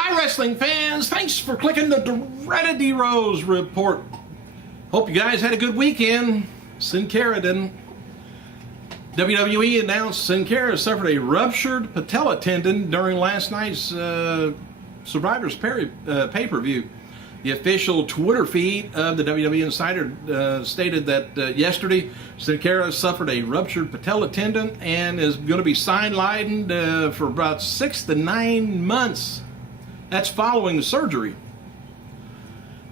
Hi, wrestling fans. Thanks for clicking the Dreaded D-Rose report. Hope you guys had a good weekend. Sin Cara didn't. WWE announced Sin Cara suffered a ruptured patella tendon during last night's Survivor's pay-per-view. The official Twitter feed of the WWE Insider stated that yesterday Sin Cara suffered a ruptured patella tendon and is going to be sidelined for about 6 to 9 months. That's following the surgery.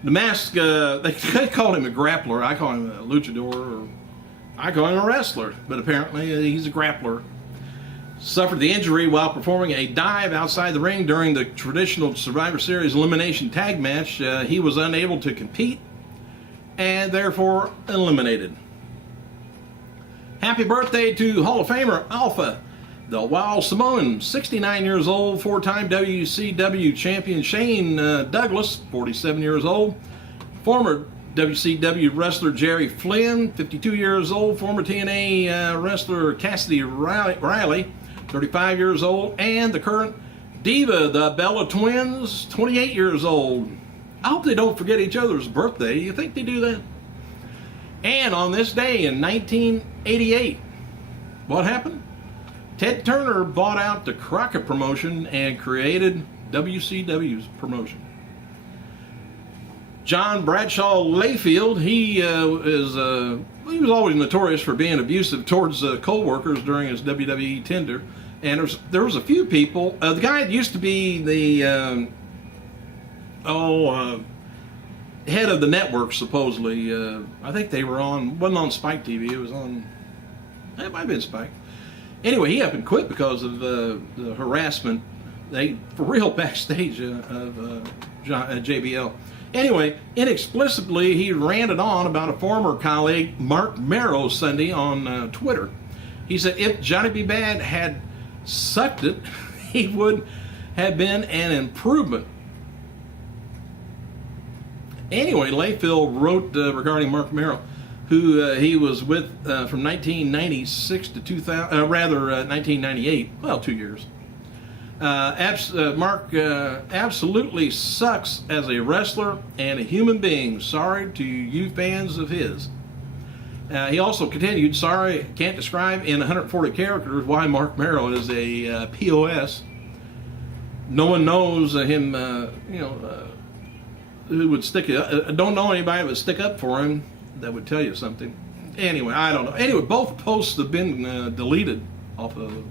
The mask, they call him a grappler. I call him a luchador, or I call him a wrestler, but apparently he's a grappler. Suffered the injury while performing a dive outside the ring during the traditional Survivor Series elimination tag match. He was unable to compete and therefore eliminated. Happy birthday to Hall of Famer Alpha, the Wild Samoan, 69 years old, four-time WCW champion Shane Douglas, 47 years old, former WCW wrestler Jerry Flynn, 52 years old, former TNA wrestler Cassidy Riley, 35 years old, and the current diva, the Bella Twins, 28 years old. I hope they don't forget each other's birthday. You think they do that? And on this day in 1988, what happened? Ted Turner bought out the Crockett promotion and created WCW's promotion. John Bradshaw Layfield, he was always notorious for being abusive towards co-workers during his WWE tenure. And there was a few people. The guy that used to be the head of the network, supposedly. I think they were wasn't on Spike TV. It was on. It might have been Spike. Anyway, he up and quit because of the harassment. For real backstage of j.b.l. Anyway, inexplicably, he ranted on about a former colleague, Mark Mero, Sunday on Twitter. He said if Johnny B. Bad had sucked it, he would have been an improvement. Anyway, Layfield wrote regarding Mark Mero, who he was with from 1996 to 1998, well, 2 years. Mark absolutely sucks as a wrestler and a human being. Sorry to you fans of his. He also continued, sorry, can't describe in 140 characters why Mark Mero is a POS. No one knows him, who would don't know anybody that would stick up for him that would tell you something. Anyway, I don't know. Anyway, both posts have been deleted off of.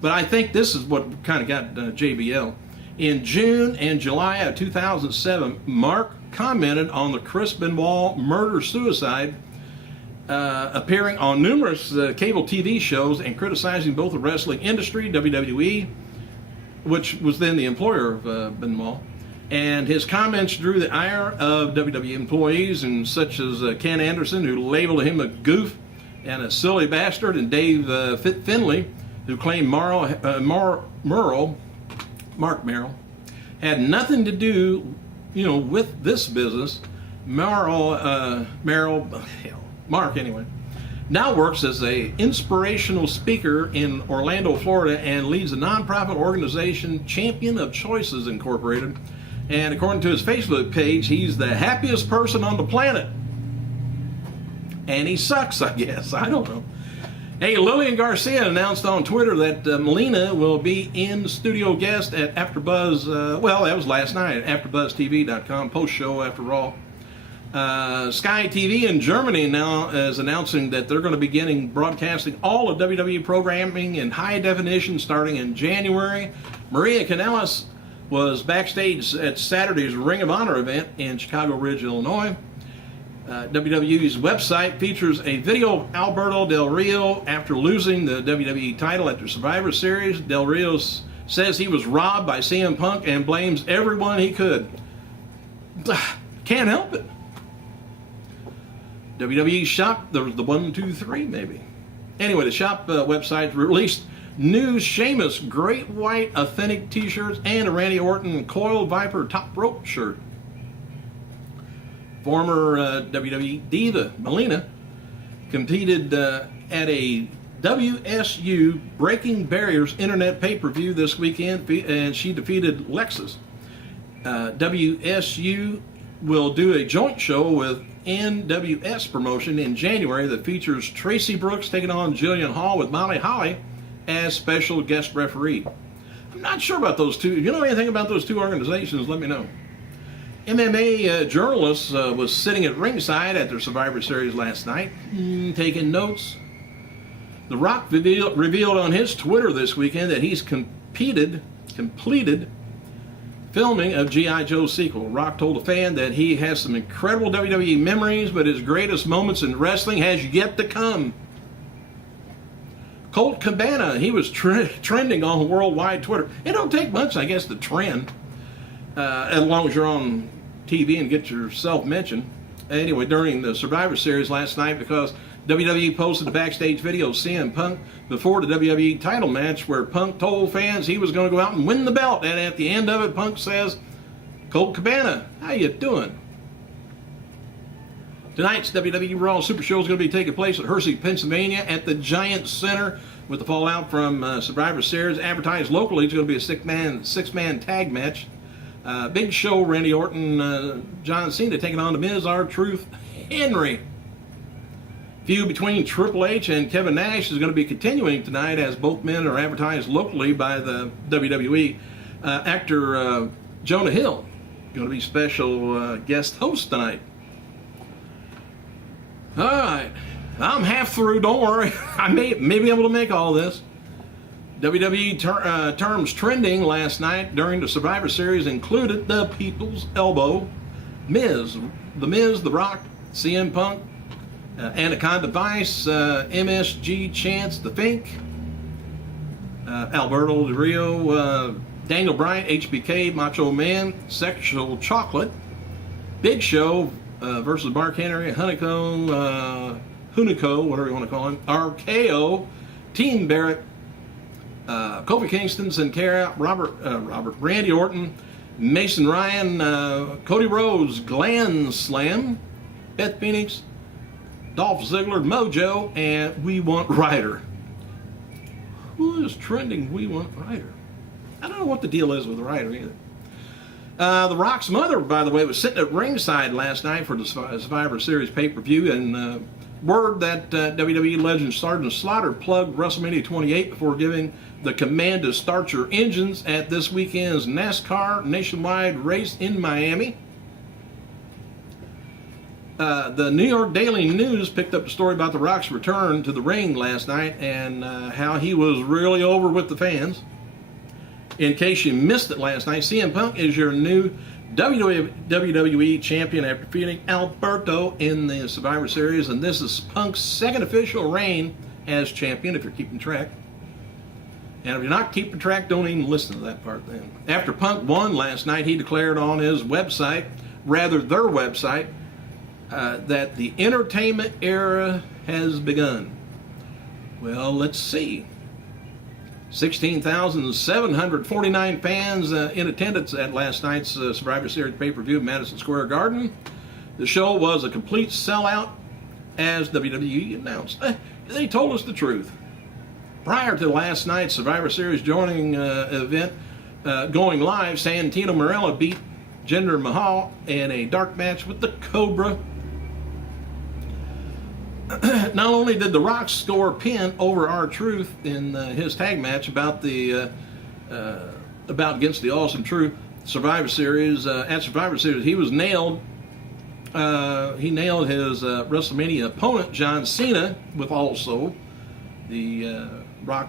But I think this is what kind of got j.b.l. In June and July of 2007, Mark commented on the Chris Benoit murder-suicide, appearing on numerous cable TV shows and criticizing both the wrestling industry, WWE, which was then the employer of Benoit, and his comments drew the ire of WWE employees, and such as Ken Anderson, who labeled him a goof and a silly bastard, and Dave Finley, who claimed Mark Merrill had nothing to do, with this business. Mark anyway, now works as a inspirational speaker in Orlando, Florida, and leads a nonprofit organization, Champion of Choices Incorporated. And according to his Facebook page, he's the happiest person on the planet. And he sucks, I guess. I don't know. Hey, Lillian Garcia announced on Twitter that Melina will be in studio guest at AfterBuzz. That was last night at AfterBuzzTV.com, post-show after Raw. Sky TV in Germany now is announcing that they're going to be beginning broadcasting all of WWE programming in high definition starting in January. Maria Kanellis was backstage at Saturday's Ring of Honor event in Chicago Ridge, Illinois. WWE's website features a video of Alberto Del Rio after losing the WWE title at the Survivor Series. Del Rio says he was robbed by CM Punk and blames everyone he could. Can't help it. WWE shop, there was the 1, 2, 3 maybe. Anyway, the shop website released new Sheamus Great White Authentic t-shirts and a Randy Orton Coil Viper Top Rope shirt. Former WWE diva Melina competed at a WSU Breaking Barriers Internet pay-per-view this weekend, and she defeated Lexus. WSU will do a joint show with NWS Promotion in January that features Tracy Brooks taking on Julian Hall with Molly Holly as special guest referee. I'm not sure about those two. If you know anything about those two organizations, let me know. MMA journalist was sitting at ringside at their Survivor Series last night, taking notes. The Rock revealed on his Twitter this weekend that he's completed filming of G.I. Joe sequel. Rock told a fan that he has some incredible WWE memories, but his greatest moments in wrestling has yet to come. Colt Cabana, he was trending on worldwide Twitter. It don't take much, I guess, to trend, as long as you're on TV and get yourself mentioned. Anyway, during the Survivor Series last night, because WWE posted a backstage video of CM Punk before the WWE title match where Punk told fans he was going to go out and win the belt, and at the end of it, Punk says, "Colt Cabana, how you doing?" Tonight's WWE Raw Super Show is going to be taking place at Hershey, Pennsylvania at the Giant Center. With the fallout from Survivor Series advertised locally, it's going to be a six-man tag match. Big Show, Randy Orton, John Cena taking on The Miz, R-Truth, Henry. Feud between Triple H and Kevin Nash is going to be continuing tonight as both men are advertised locally by the WWE. Actor Jonah Hill going to be special guest host tonight. All right, I'm half through. Don't worry, I may be able to make all this. WWE terms trending last night during the Survivor Series included the People's Elbow, Miz, The Miz, The Rock, CM Punk, Anaconda Vice, MSG Chance, The Fink, Alberto Del Rio, Daniel Bryan, HBK, Macho Man, Sexual Chocolate, Big Show versus Mark Henry, Hunico, whatever you want to call him, RKO, Team Barrett, Kofi Kingston, Sin Cara, Randy Orton, Mason Ryan, Cody Rhodes, Glenn Slam, Beth Phoenix, Dolph Ziggler, Mojo, and We Want Ryder. Who is trending We Want Ryder? I don't know what the deal is with Ryder either. The Rock's mother, by the way, was sitting at ringside last night for the Survivor Series pay-per-view, and word that WWE legend Sergeant Slaughter plugged WrestleMania 28 before giving the command to start your engines at this weekend's NASCAR nationwide race in Miami. The New York Daily News picked up the story about The Rock's return to the ring last night and how he was really over with the fans. In case you missed it last night, CM Punk is your new WWE champion after defeating Alberto in the Survivor Series, and this is Punk's second official reign as champion, if you're keeping track. And if you're not keeping track, don't even listen to that part then. After Punk won last night, he declared on his website, rather their website, that the entertainment era has begun. Well, let's see. 16,749 fans in attendance at last night's Survivor Series pay-per-view at Madison Square Garden. The show was a complete sellout, as WWE announced. They told us the truth. Prior to last night's Survivor Series joining event going live, Santino Marella beat Jinder Mahal in a dark match with the Cobra. Not only did The Rock score a pin over R-Truth in his tag match about against the Awesome Truth Survivor Series, at Survivor Series, he was nailed. He nailed his WrestleMania opponent John Cena with also the Rock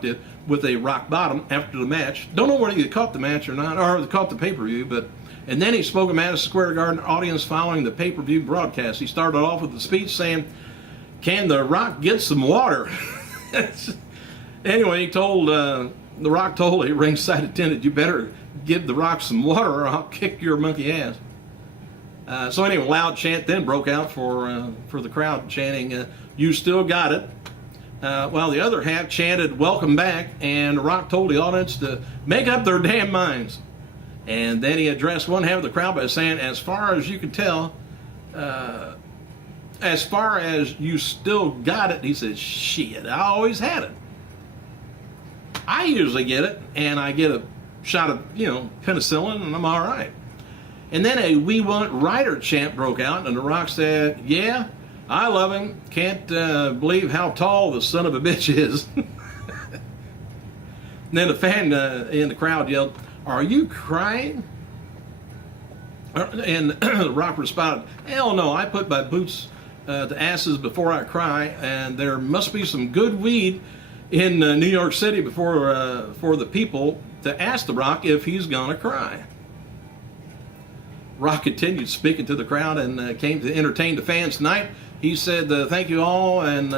did with a rock bottom after the match. Don't know whether he caught the match or not, or caught the pay-per-view, but. And then he spoke at Madison Square Garden audience following the pay-per-view broadcast. He started off with a speech saying, "Can The Rock get some water?" Anyway, he told The Rock told a ringside attendant, "You better give The Rock some water or I'll kick your monkey ass." So anyway, loud chant then broke out for the crowd chanting, "You still got it." While the other half chanted, "Welcome back," and The Rock told the audience to make up their damn minds. And then he addressed one half of the crowd by saying, "As far as you can tell, as far as you still got it, he said, shit, I always had it. I usually get it, and I get a shot of, penicillin, and I'm all right. And then a We Want Ryder chant broke out, and The Rock said, yeah, I love him. Can't believe how tall the son of a bitch is. And then a fan in the crowd yelled, are you crying? And The Rock responded, hell no, I put my boots to asses before I cry, and there must be some good weed in New York City for the people to ask The Rock if he's gonna cry. Rock continued speaking to the crowd and came to entertain the fans tonight. He said, thank you all, and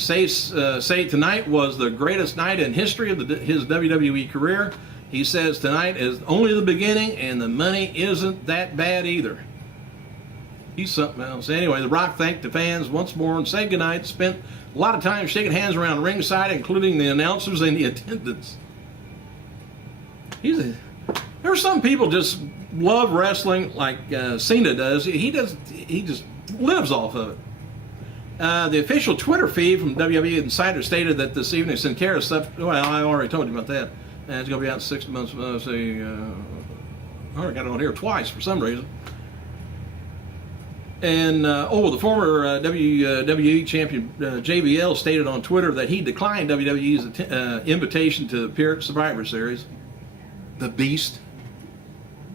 say tonight was the greatest night in history of his WWE career. He says tonight is only the beginning, and the money isn't that bad either. He's something else. Anyway, The Rock thanked the fans once more and said goodnight. Spent a lot of time shaking hands around ringside, including the announcers and the attendants. There are some people just love wrestling like Cena does. He just lives off of it. The official Twitter feed from WWE Insider stated that this evening Sin Cara stuff. Well, I already told you about that. It's going to be out in 6 months. I already got it on here twice for some reason. And, the former WWE champion j.b.l. stated on Twitter that he declined WWE's invitation to appear at Survivor Series. The Beast.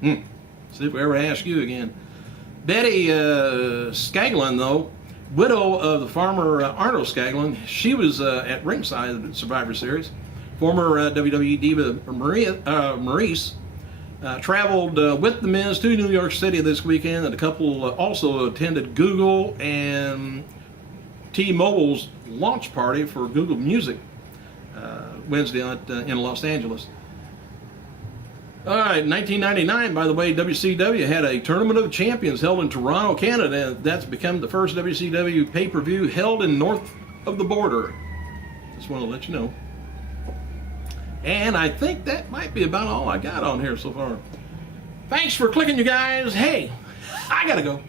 See if we ever ask you again. Betty Skaglin, though, widow of the farmer Arnold Skaglin, she was at ringside at Survivor Series. Former WWE diva Maurice traveled with the Miz to New York City this weekend, and the couple also attended Google and T-Mobile's launch party for Google Music Wednesday night in Los Angeles. All right, 1999, by the way, WCW had a Tournament of Champions held in Toronto, Canada, and that's become the first WCW pay-per-view held in north of the border. Just want to let you know. And I think that might be about all I got on here so far. Thanks for clicking, you guys. Hey, I gotta go.